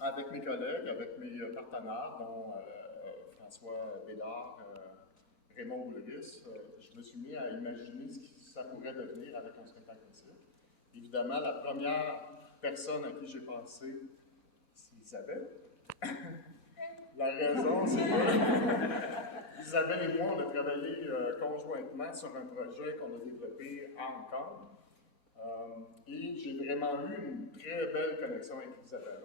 avec mes collègues, avec mes partenaires, dont François Bédard, Raymond Boulris, je me suis mis à imaginer ce que ça pourrait devenir avec un spectacle de cirque. Évidemment, la première personne à qui j'ai pensé, c'est Isabelle. La raison, c'est que Isabelle et moi, on a travaillé conjointement sur un projet qu'on a développé à Hong Kong. Et j'ai vraiment eu une très belle connexion avec Isabelle.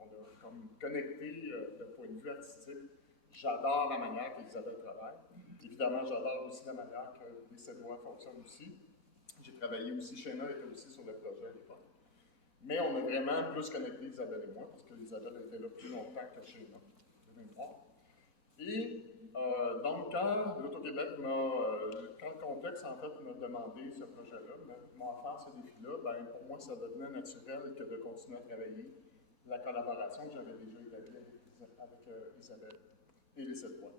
On a comme connecté d'un point de vue artistique. J'adore la manière qu'Isabelle travaille. Évidemment, j'adore aussi la manière que les Cédois fonctionnent aussi. J'ai travaillé aussi, Shayna était aussi sur le projet à l'époque. Mais on a vraiment plus connecté Isabelle et moi, parce qu'Isabelle était là plus longtemps que Shayna, de mémoire. Et donc, quand l'Auto-Québec quand le complexe, en fait, m'a demandé ce projet-là, m'a offert ce défi-là, ben, pour moi, ça devenait naturel que de continuer à travailler la collaboration que j'avais déjà établie avec Isabelle et les 7 points.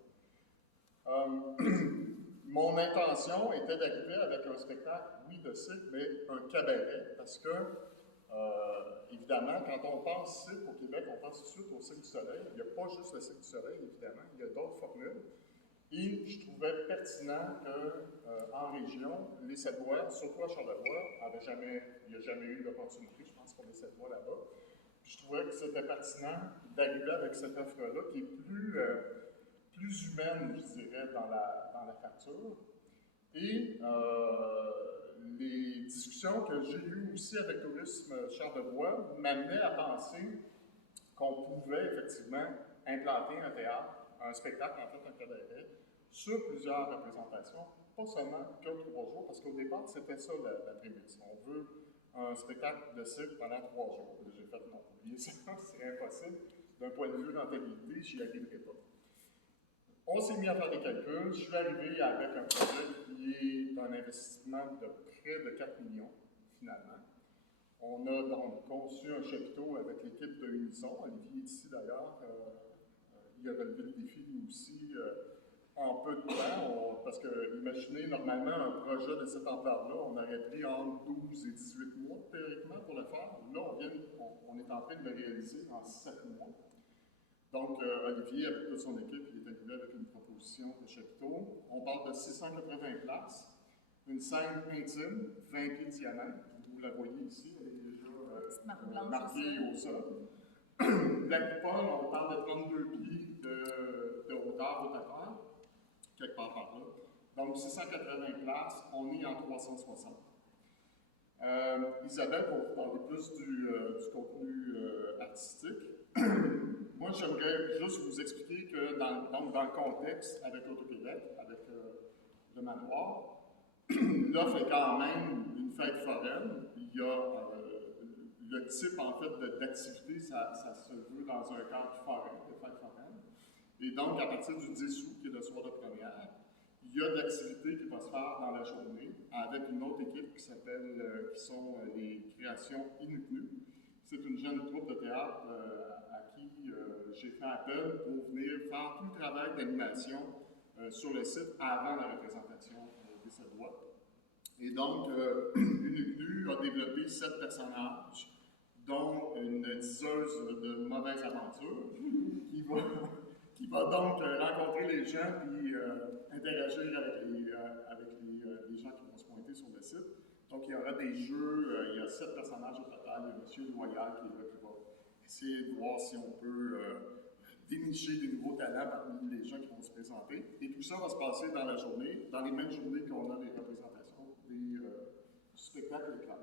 Mon intention était d'arriver avec un spectacle, oui, de cirque, mais un cabaret, parce que, évidemment, quand on pense cirque au Québec, on pense tout de suite au Cirque du Soleil. Il n'y a pas juste le Cirque du Soleil, évidemment, il y a d'autres formules. Et je trouvais pertinent qu'en région, les Cédois, surtout à Charlevoix, il n'y a jamais eu d'opportunité, je pense, pour les Cédois là-bas. Puis je trouvais que c'était pertinent d'arriver avec cette offre-là qui est plus humaine, je dirais, dans la facture. Et les discussions que j'ai eues aussi avec Tourisme Charlevoix m'amenaient à penser qu'on pouvait effectivement implanter un théâtre, un spectacle, en fait, un cabaret, sur plusieurs représentations, pas seulement que 3 jours, parce qu'au départ, c'était ça la prémisse. On veut un spectacle de cirque pendant 3 jours. J'ai fait non, oubliez ça, c'est impossible. D'un point de vue rentabilité, j'y arriverai pas. On s'est mis à faire des calculs. Je suis arrivé avec un projet qui est un investissement de près de 4 millions, finalement. On a donc conçu un chapiteau avec l'équipe de Unisson. Olivier est ici d'ailleurs. Il a relevé le défi lui aussi en peu de temps. Parce que, imaginez, normalement, un projet de cette ampleur-là, on aurait pris entre 12 et 18 mois, théoriquement, pour le faire. Là, on est en train de le réaliser en 7 mois. Donc, Olivier, avec toute son équipe, il est arrivé avec une proposition de chapiteau. On parle de 680 places, une scène intime, 20 pieds de diamètre. Vous la voyez ici, elle est déjà marquée au sol. La coupole, on parle de 32 pieds de hauteur au total, quelque part par là. Donc, 680 places, on est en 360. Isabelle, pour vous parler plus du contenu artistique, moi, j'aimerais juste vous expliquer que dans le contexte avec l'Auto-Québec, avec le manoir, l'offre est quand même une fête foraine. Il y a le type, en fait, d'activité, ça se veut dans un cadre forain, de fête foraine. Et donc, à partir du 10 août, qui est le soir de première, il y a de l'activité qui va se faire dans la journée avec une autre équipe qui sont les créations Inuknu. C'est une jeune troupe de théâtre à qui j'ai fait appel pour venir faire tout le travail d'animation sur le site avant la représentation des Cédois. Et donc, Inuknu a développé 7 personnages, dont une diseuse de mauvaise aventure qui va donc rencontrer les gens et interagir avec les gens qui vont se pointer sur le site. Donc, il y aura des jeux, il y a 7 personnages au total. Il y a M. Loyal qui est là, qui va essayer de voir si on peut dénicher des nouveaux talents parmi les gens qui vont se présenter. Et tout ça va se passer dans la journée, dans les mêmes journées qu'on a les représentations du spectacle éclair.